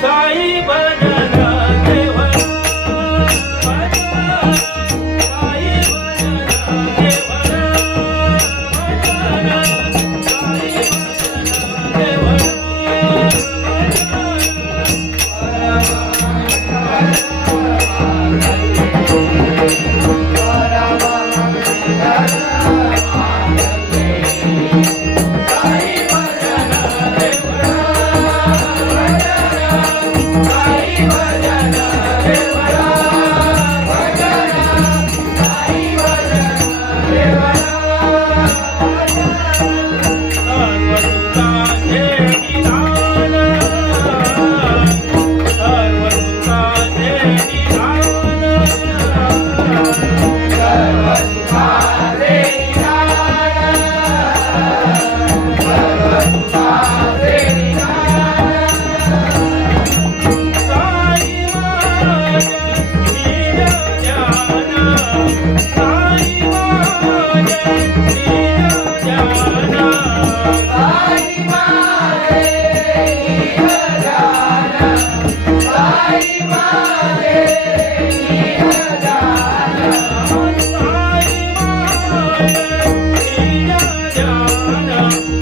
在一本。Bye.